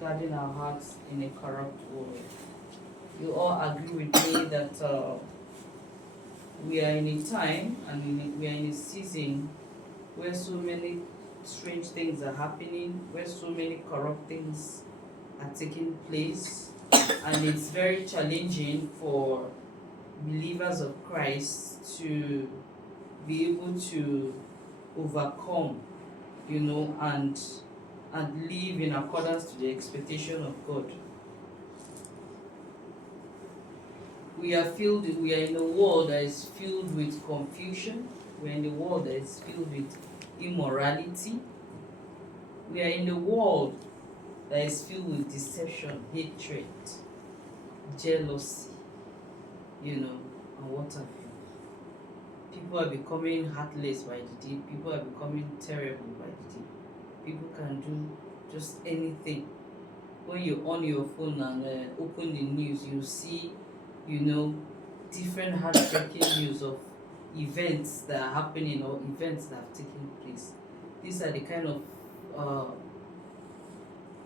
guarding our hearts in a corrupt world. You all agree with me that we are in a time and we are in a season where so many strange things are happening, where so many corrupt things are taking place, and it's very challenging for believers of Christ to be able to overcome, and live in accordance to the expectation of God. We are in a world that is filled with confusion. We are in a world that is filled with immorality. We are in a world that is filled with deception, hatred, jealousy, and what have you. People are becoming heartless by the day. People are becoming terrible by the day. People can do just anything. When you on your phone and open the news, you see, different heartbreaking news of events that are happening or events that have taken place. These are the kind of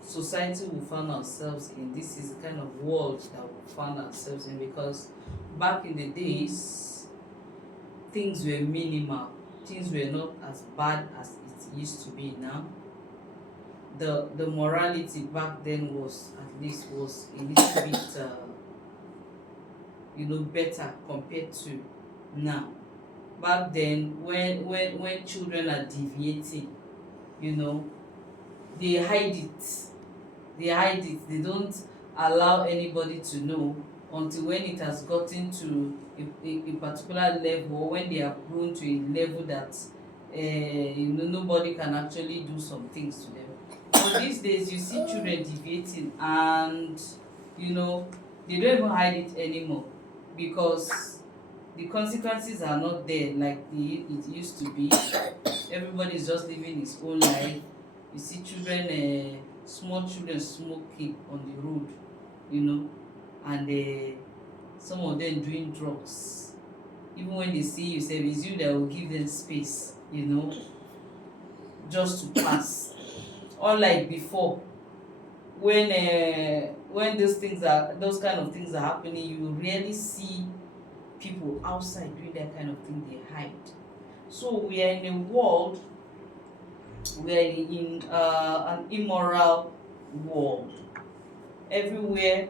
society we found ourselves in. This is the kind of world that we found ourselves in, because back in the days, things were minimal. Things were not as bad as it used to be now. The morality back then was a little bit better compared to now. Back then, when children are deviating, they hide it. They don't allow anybody to know until when it has gotten to a particular level, or when they have grown to a level that nobody can actually do some things to them. But these days, you see children deviating, and they don't even hide it anymore, because the consequences are not there like it used to be. Everybody is just living his own life. You see children, small children smoking on the road, and some of them doing drugs. Even when they see you, say it's you that will give them space, just to pass. Unlike before, when those kind of things are happening, you rarely see people outside doing that kind of thing. They hide. So we are in a world, we are in an immoral world. Everywhere,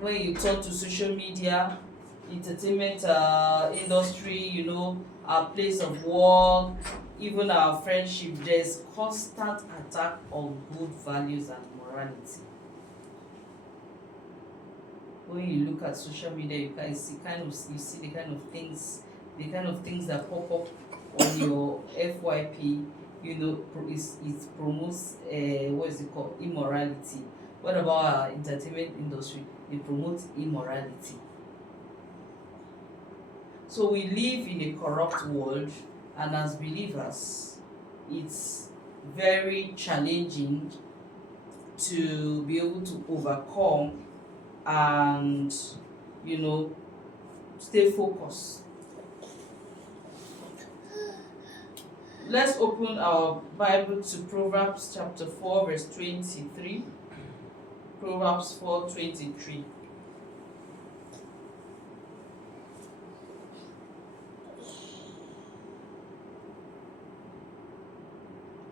when you talk to social media, entertainment industry, our place of work, even our friendship, there's constant attack on good values and morality. When you look at social media, you see the kind of things that pop up on your FYP. It promotes what is it called, immorality. What about our entertainment industry? They promote immorality. So we live in a corrupt world, and as believers, it's very challenging to be able to overcome and stay focused. Let's open our Bible to Proverbs chapter 4 verse 23. Proverbs 4:23.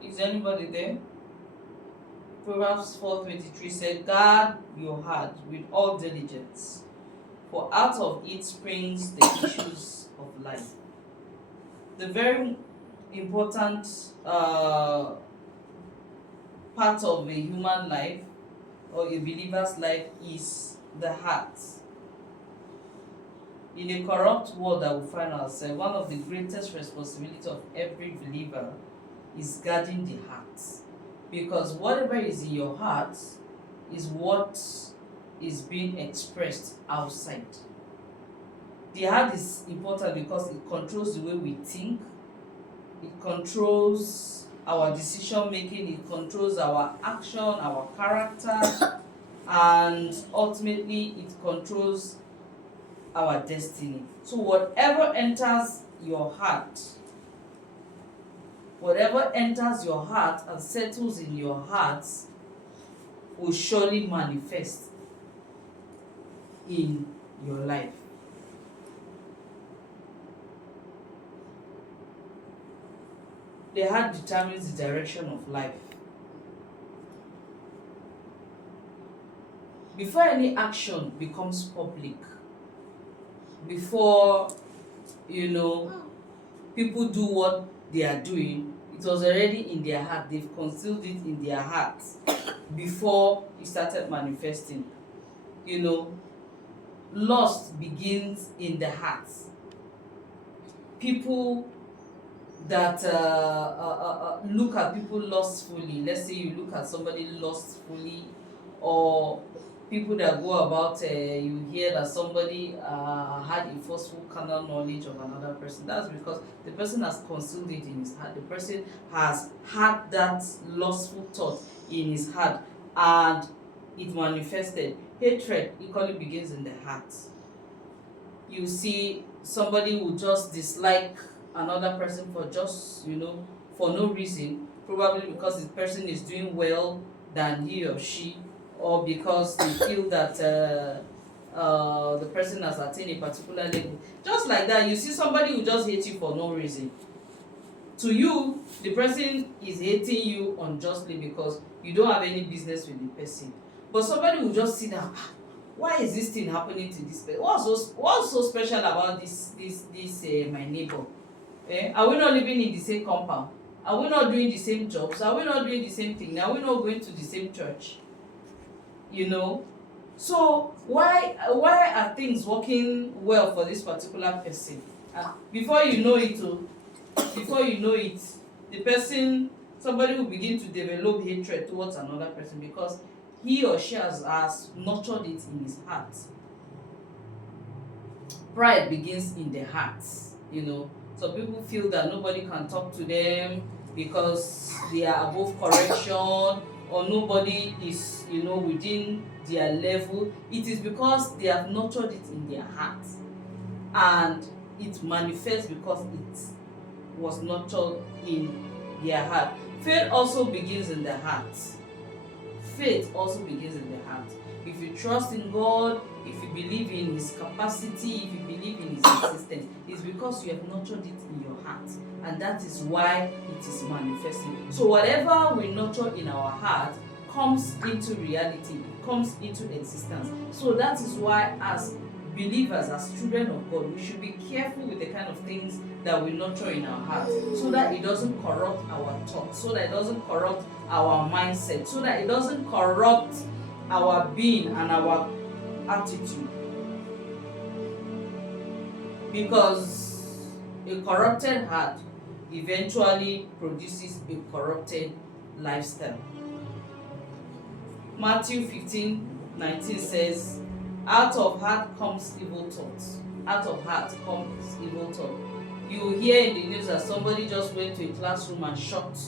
Is anybody there? Proverbs 4:23 said, "Guard your heart with all diligence, for out of it springs the issues of life." The very important part of a human life or a believer's life is the heart. In a corrupt world that we find ourselves, one of the greatest responsibilities of every believer is guarding the heart, because whatever is in your heart is what is being expressed outside. The heart is important because it controls the way we think, it controls our decision making, it controls our action, our character, and ultimately it controls our destiny. So whatever enters your heart, whatever enters your heart and settles in your heart will surely manifest in your life. The heart determines the direction of life. Before any action becomes public, before people do what they are doing, it was already in their heart. They've concealed it in their heart before it started manifesting. Lust begins in the heart. People that look at people lustfully, let's say you look at somebody lustfully, or people that go about, you hear that somebody had a forceful carnal knowledge of another person. That's because the person has concealed it in his heart. The person has had that lustful thought in his heart, and it manifested. Hatred equally begins in the heart. You see somebody who just dislike another person for just for no reason, probably because the person is doing well than he or she, or because they feel that the person has attained a particular level. Just like that, you see somebody who just hates you for no reason. To you, the person is hating you unjustly because you don't have any business with the person. But somebody will just see that, why is this thing happening to this person? What's so special about this my neighbor? Are we not living in the same compound? Are we not doing the same jobs? Are we not doing the same thing? Are we not going to the same church? So why are things working well for this particular person? Before you know it, the person, somebody will begin to develop hatred towards another person because he or she has nurtured it in his heart. Pride begins in the heart. So people feel that nobody can talk to them because they are above correction, or nobody is within their level. It is because they have nurtured it in their heart, and it manifests because it was nurtured in their heart. Faith also begins in the heart. Faith also begins in the heart. If you trust in God, if you believe in His capacity, if you believe in His existence, it's because you have nurtured it in your heart, and that is why it is manifesting. So whatever we nurture in our heart comes into reality, it comes into existence. So that is why, as believers, as children of God, we should be careful with the kind of things that we nurture in our hearts, so that it doesn't corrupt our thoughts, so that it doesn't corrupt our mindset, so that it doesn't corrupt our being and our attitude. Because a corrupted heart eventually produces a corrupted lifestyle. Matthew 15:19 says, out of heart comes evil thoughts. Out of heart comes evil thought. You hear in the news that somebody just went to a classroom and shot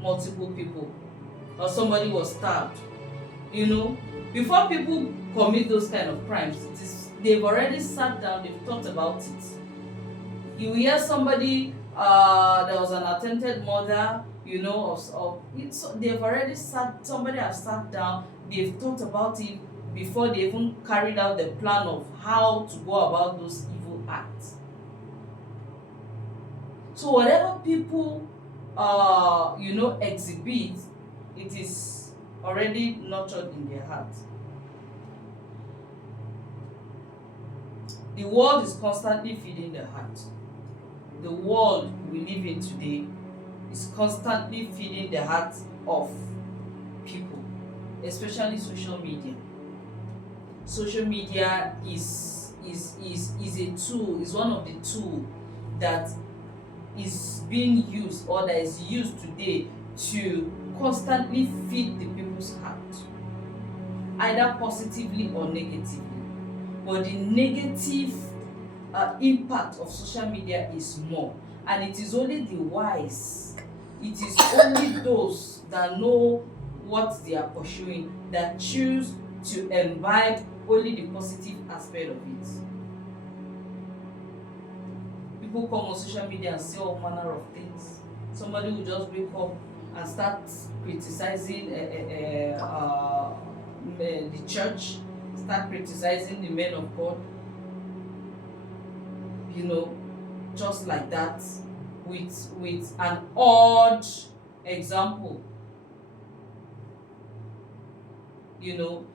multiple people, or somebody was stabbed. Before people commit those kind of crimes, they've already sat down, they've thought about it. You hear somebody, there was an attempted murder, somebody has sat down, they've thought about it before they even carried out the plan of how to go about those evil acts. So whatever people exhibit, it is already nurtured in their heart. The world is constantly feeding the heart. The world we live in today is constantly feeding the hearts of people, especially social media. Social media is a tool, is one of the tools that is being used, or that is used today, to constantly feed the people's heart, either positively or negatively. But the negative impact of social media is more, and it is only the wise, it is only those that know what they are pursuing that choose to imbibe only the positive aspect of it. People come on social media and say all manner of things. Somebody will just wake up and start criticizing the church, start criticizing the men of God, you know, just like that, with an odd example. You know,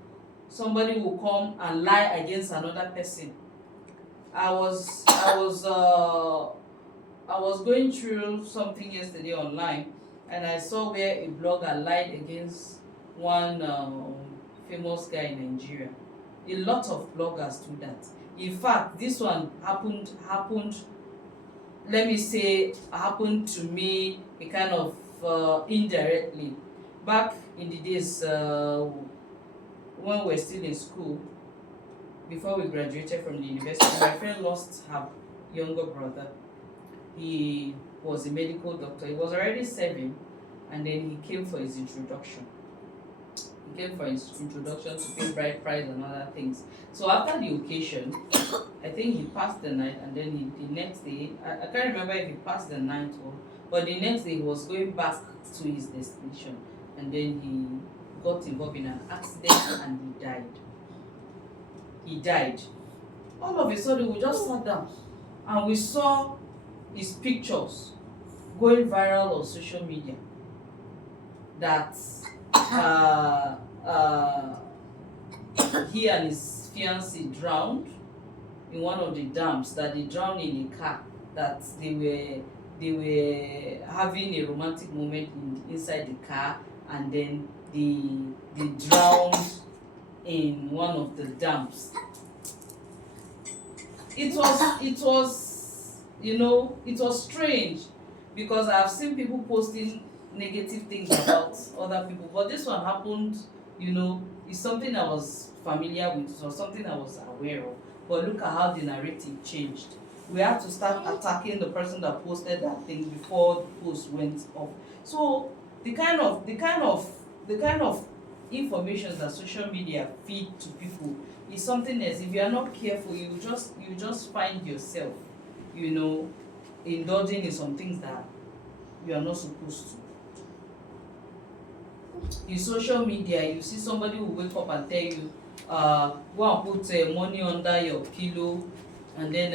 somebody will come and lie against another person. I was going through something yesterday online, and I saw where a blogger lied against one famous guy in Nigeria. A lot of bloggers do that. In fact, this one happened, let me say, happened to me a kind of indirectly. Back in the days when we were still in school, before we graduated from the university, my friend lost her younger brother. He was a medical doctor. He was already serving, and then he came for his introduction. He came for his introduction to pay bride price and other things. So after the occasion, I think he passed the night, and then the next day, I can't remember if he passed the night but the next day he was going back to his destination, and then he got involved in an accident and he died. He died. All of a sudden, we just sat down and we saw his pictures going viral on social media, that he and his fiancée drowned in one of the dams, that they drowned in a car, that they were having a romantic moment inside the car, and then they drowned in one of the dams. It was it was strange, because I've seen people posting negative things about other people, but this one happened, it's something I was familiar with, it was something I was aware of. But look at how the narrative changed. We have to start attacking the person that posted that thing before the post went off. So the kind of information that social media feed to people is something else. If you are not careful, you just find yourself, indulging in some things that you are not supposed to. In social media, you see somebody will wake up and tell you, go and put money under your pillow, and then